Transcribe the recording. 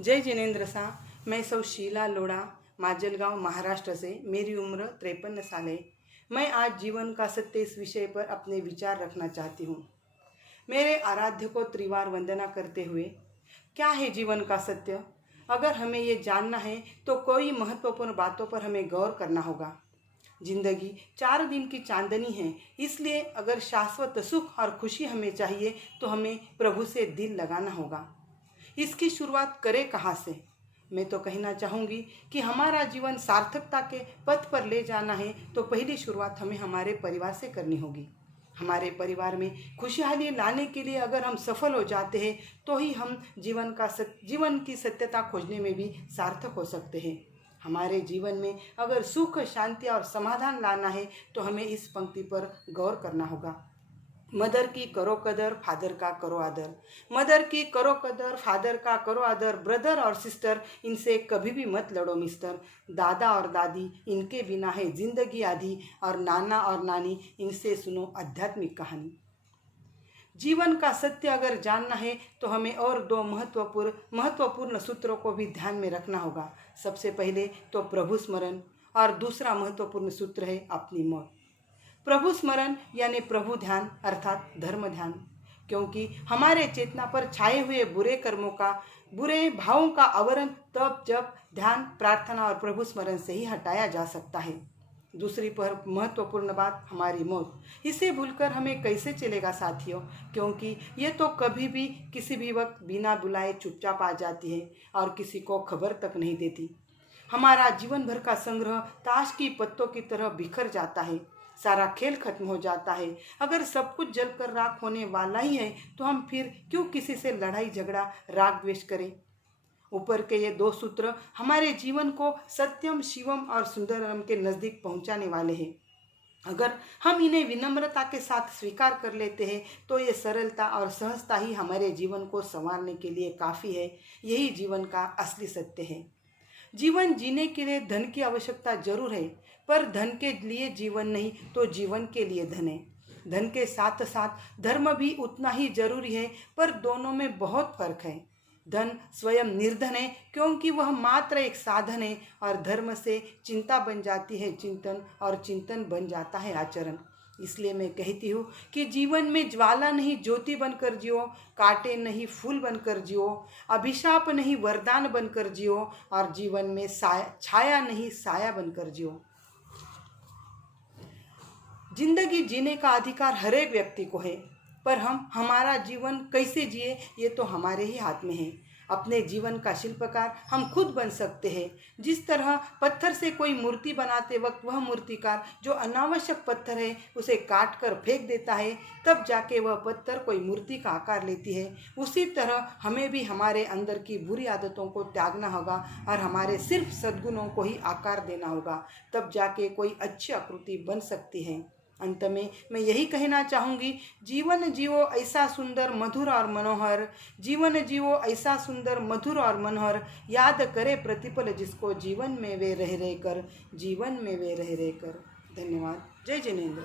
जय जिनेंद्र साहब। मैं सौ शीला लोढ़ा, माजलगांव, महाराष्ट्र से। मेरी उम्र 53 साल है। मैं आज जीवन का सत्य इस विषय पर अपने विचार रखना चाहती हूँ। मेरे आराध्य को त्रिवार वंदना करते हुए, क्या है जीवन का सत्य? अगर हमें ये जानना है तो कोई महत्वपूर्ण बातों पर हमें गौर करना होगा। जिंदगी 4 दिन की चांदनी है, इसलिए अगर शाश्वत सुख और खुशी हमें चाहिए तो हमें प्रभु से दिल लगाना होगा। इसकी शुरुआत करें कहाँ से? मैं तो कहना चाहूँगी कि हमारा जीवन सार्थकता के पथ पर ले जाना है तो पहली शुरुआत हमें हमारे परिवार से करनी होगी। हमारे परिवार में खुशहाली लाने के लिए अगर हम सफल हो जाते हैं तो ही हम जीवन की सत्यता खोजने में भी सार्थक हो सकते हैं। हमारे जीवन में अगर सुख, शांति और समाधान लाना है तो हमें इस पंक्ति पर गौर करना होगा। मदर की करो कदर, फादर का करो आदर। मदर की करो कदर, फादर का करो आदर। ब्रदर और सिस्टर, इनसे कभी भी मत लड़ो मिस्टर। दादा और दादी, इनके बिना है जिंदगी आधी। और नाना और नानी, इनसे सुनो आध्यात्मिक कहानी। जीवन का सत्य अगर जानना है तो हमें और 2 महत्वपूर्ण सूत्रों को भी ध्यान में रखना होगा। सबसे पहले तो प्रभु स्मरण और दूसरा महत्वपूर्ण सूत्र है अपनी मौत। प्रभु स्मरण यानी प्रभु ध्यान अर्थात धर्म ध्यान, क्योंकि हमारे चेतना पर छाए हुए बुरे भावों का आवरण तब जब ध्यान, प्रार्थना और प्रभु स्मरण से ही हटाया जा सकता है। दूसरी पर महत्वपूर्ण बात हमारी मौत। इसे भूलकर हमें कैसे चलेगा साथियों, क्योंकि ये तो कभी भी किसी भी वक्त बिना बुलाए चुपचाप आ जाती है और किसी को खबर तक नहीं देती। हमारा जीवन भर का संग्रह ताश की पत्तों की तरह बिखर जाता है। सारा खेल खत्म हो जाता है। अगर सब कुछ जलकर राख होने वाला ही है तो हम फिर क्यों किसी से लड़ाई झगड़ा, राग द्वेष करें? ऊपर के ये 2 सूत्र हमारे जीवन को सत्यम, शिवम और सुंदरम के नज़दीक पहुंचाने वाले हैं। अगर हम इन्हें विनम्रता के साथ स्वीकार कर लेते हैं तो ये सरलता और सहजता ही हमारे जीवन को संवारने के लिए काफ़ी है। यही जीवन का असली सत्य है। जीवन जीने के लिए धन की आवश्यकता जरूर है, पर धन के लिए जीवन नहीं तो जीवन के लिए धन है। धन के साथ साथ धर्म भी उतना ही जरूरी है, पर दोनों में बहुत फर्क है। धन स्वयं निर्धन है क्योंकि वह मात्र एक साधन है, और धर्म से चिंता बन जाती है चिंतन, और चिंतन बन जाता है आचरण। इसलिए मैं कहती हूँ कि जीवन में ज्वाला नहीं ज्योति बनकर जियो, कांटे नहीं फूल बनकर जियो, अभिशाप नहीं वरदान बनकर जियो, और जीवन में छाया नहीं साया बनकर जियो। जिंदगी जीने का अधिकार हर एक व्यक्ति को है, पर हम हमारा जीवन कैसे जिए ये तो हमारे ही हाथ में है। अपने जीवन का शिल्पकार हम खुद बन सकते हैं। जिस तरह पत्थर से कोई मूर्ति बनाते वक्त वह मूर्तिकार जो अनावश्यक पत्थर है उसे काट कर फेंक देता है, तब जाके वह पत्थर कोई मूर्ति का आकार लेती है, उसी तरह हमें भी हमारे अंदर की बुरी आदतों को त्यागना होगा और हमारे सिर्फ सद्गुणों को ही आकार देना होगा, तब जाके कोई अच्छी आकृति बन सकती है। अंत में मैं यही कहना चाहूँगी, जीवन जीवो ऐसा सुंदर, मधुर और मनोहर। जीवन जीवो ऐसा सुंदर, मधुर और मनोहर। याद करे प्रतिपल जिसको, जीवन में वे रह कर। धन्यवाद। जय जिनेंद्र।